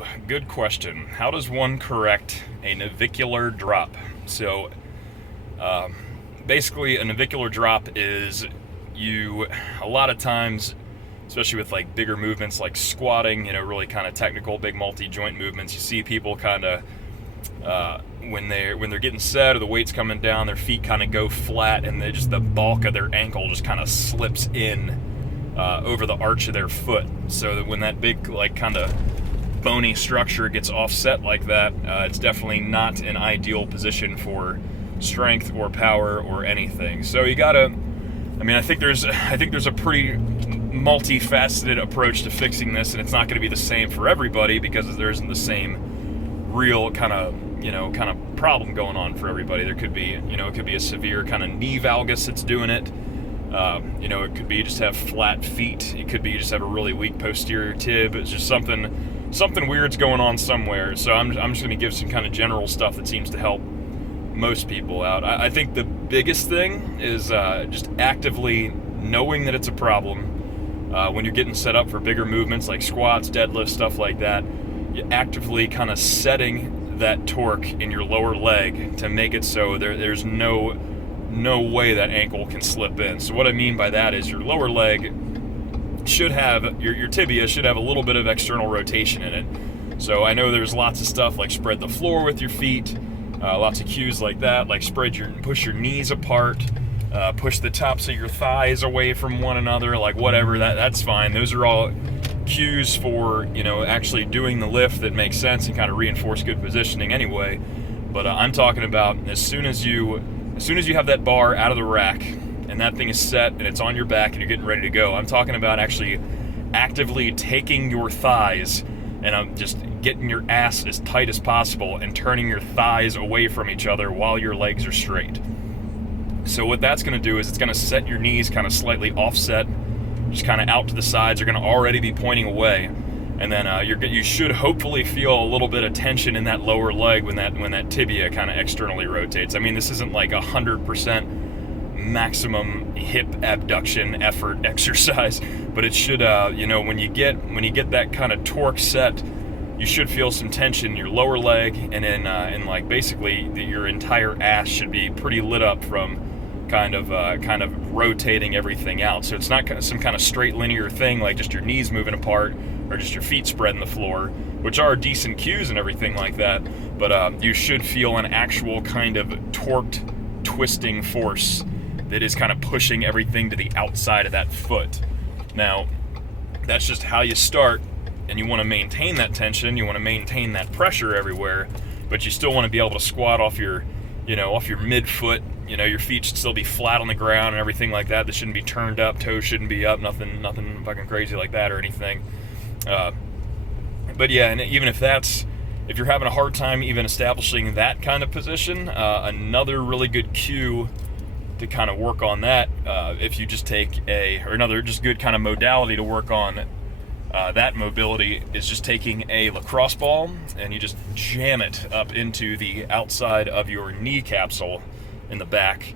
Ooh, good question. How does one correct a navicular drop? So, basically, a navicular drop is a lot of times, especially with like bigger movements like squatting, really kind of technical, big multi-joint movements, you see people kind of, when they're getting set or the weight's coming down, their feet kind of go flat and the bulk of their ankle just kind of slips in over the arch of their foot. So that when that big, like, kind of bony structure gets offset like that, it's definitely not an ideal position for strength or power or anything. So you gotta, I think there's a pretty multifaceted approach to fixing this, and it's not going to be the same for everybody because there isn't the same real kind of problem going on for everybody. There could be, it could be a severe kind of knee valgus that's doing it. It could be you just have flat feet. It could be you just have a really weak posterior tib. It's just something weird's going on somewhere. So I'm just going to give some kind of general stuff that seems to help most people out. I think the biggest thing is just actively knowing that it's a problem. When you're getting set up for bigger movements like squats, deadlifts, stuff like that, you're actively kind of setting that torque in your lower leg to make it so there's no way that ankle can slip in. So what I mean by that is your lower leg should have, your tibia should have a little bit of external rotation in it. So I know there's lots of stuff like spread the floor with your feet, lots of cues like that, like push your knees apart, push the tops of your thighs away from one another, like whatever, that's fine. Those are all cues for, actually doing the lift that makes sense and kind of reinforce good positioning anyway. But I'm talking about as soon as you have that bar out of the rack and that thing is set and it's on your back and you're getting ready to go, I'm talking about actually actively taking your thighs and I'm just getting your ass as tight as possible and turning your thighs away from each other while your legs are straight. So what that's going to do is it's going to set your knees kind of slightly offset, just kind of out to the sides. You're going to already be pointing away, and then you should hopefully feel a little bit of tension in that lower leg when that tibia kind of externally rotates. This isn't like 100% maximum hip abduction effort exercise, but it should, when you get that kind of torque set, you should feel some tension in your lower leg, and then like basically your entire ass should be pretty lit up from kind of rotating everything out. So it's not some kind of straight linear thing like just your knees moving apart or just your feet spreading the floor, which are decent cues and everything like that, but you should feel an actual kind of torqued twisting force that is kind of pushing everything to the outside of that foot. Now, that's just how you start, and you want to maintain that tension, you want to maintain that pressure everywhere, but you still want to be able to squat off your midfoot. Your feet should still be flat on the ground and everything like that. They shouldn't be turned up, toes shouldn't be up, nothing fucking crazy like that or anything. But yeah, and even if you're having a hard time even establishing that kind of position, another really good cue to kind of work on that, if you just take another just good kind of modality to work on that mobility is just taking a lacrosse ball and you just jam it up into the outside of your knee capsule in the back.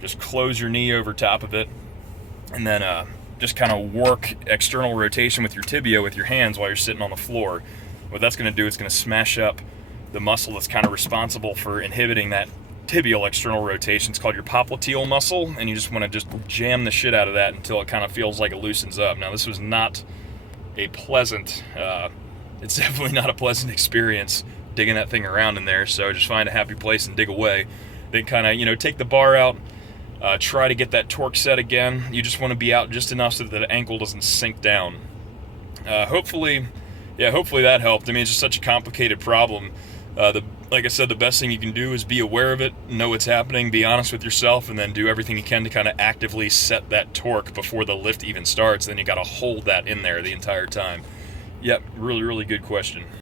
Just close your knee over top of it, and then just kind of work external rotation with your tibia with your hands while you're sitting on the floor. What that's going to do is going to smash up the muscle that's kind of responsible for inhibiting that tibial external rotation. It's called your popliteal muscle, and you just want to just jam the shit out of that until it kind of feels like it loosens up. Now, this was not a pleasant, it's definitely not a pleasant experience digging that thing around in there, so just find a happy place and dig away. Then kind of, take the bar out, try to get that torque set again. You just want to be out just enough so that the ankle doesn't sink down. Hopefully that helped. It's just such a complicated problem. Like I said, the best thing you can do is be aware of it, know what's happening, be honest with yourself, and then do everything you can to kind of actively set that torque before the lift even starts. Then you got to hold that in there the entire time. Yep, really, really good question.